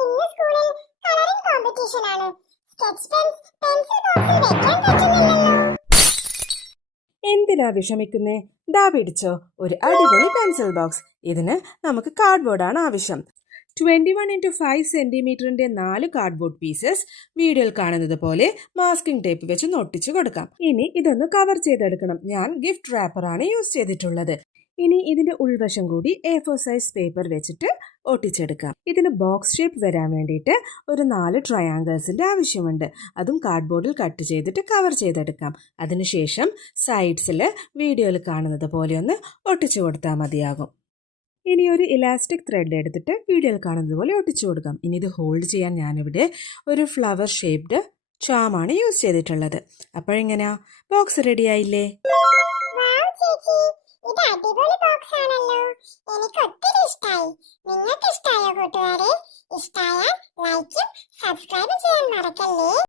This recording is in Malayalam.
ഇന്ന് സ്കൂളിൽ കളറിംഗ് കോമ്പറ്റീഷൻ ആണ്. സ്കെച്ച് പെൻസ് പെൻസിൽ ബോക്സിൽ വെക്കാൻ പറ്റുന്നില്ലല്ലോ. എന്തിനാ വിഷമിക്കുന്നേ? ദാ പിടിച്ചോ, ഒരു അടിപൊളി പെൻസിൽ ബോക്സ്. ഇതിന് നമുക്ക് കാർഡ്ബോർഡാണ് ആവശ്യം. 21x5 സെന്റിമീറ്ററിന്റെ 4 കാർഡ്ബോർഡ് പീസസ് വീഡിയോയിൽ കാണുന്നത് പോലെ മാസ്കിംഗ് ടേപ്പ് വെച്ച് ഒട്ടിച്ചു കൊടുക്കാം. ഇനി ഇതൊന്ന് കവർ ചെയ്തെടുക്കണം. ഞാൻ ഗിഫ്റ്റ് റാപ്പറാണ് യൂസ് ചെയ്തിട്ടുള്ളത്. ഇനി ഇതിന്റെ ഉൾവശം കൂടി A4 സൈസ് പേപ്പർ വെച്ചിട്ട് ഒട്ടിച്ചെടുക്കാം. ഇതിന് ബോക്സ് ഷേപ്പ് വരാൻ വേണ്ടിയിട്ട് ഒരു 4 ട്രയാങ്കിൾസിന്റെ ആവശ്യമുണ്ട്. അതും കാർഡ്ബോർഡിൽ കട്ട് ചെയ്തിട്ട് കവർ ചെയ്തെടുക്കാം. അതിനുശേഷം സൈഡ്സിൽ വീഡിയോയിൽ കാണുന്നത് പോലെ ഒന്ന് ഒട്ടിച്ചു കൊടുത്താൽ മതിയാകും. ഇനി ഒരു ഇലാസ്റ്റിക് ത്രെഡ് എടുത്തിട്ട് വീഡിയോയിൽ കാണുന്നത് പോലെ ഒട്ടിച്ചു കൊടുക്കാം. ഇനി ഇത് ഹോൾഡ് ചെയ്യാൻ ഞാനിവിടെ ഒരു ഫ്ലവർ ഷേപ്ഡ് ചാമാണ് യൂസ് ചെയ്തിട്ടുള്ളത്. അപ്പോഴെങ്ങനെയാ, ബോക്സ് റെഡി ആയില്ലേ? വാവ് ചേച്ചി, ഇത് അടിപൊളി ബോക്സ് ആണല്ലോ. എനിക്ക് ഒത്തിരി ഇഷ്ടായി. നിങ്ങൾക്ക് ഇഷ്ടായോ കൂട്ടുകാരെ? ഇഷ്ടായാൽ ലൈക്കും സബ്സ്ക്രൈബും ചെയ്യാൻ മറക്കല്ലേ.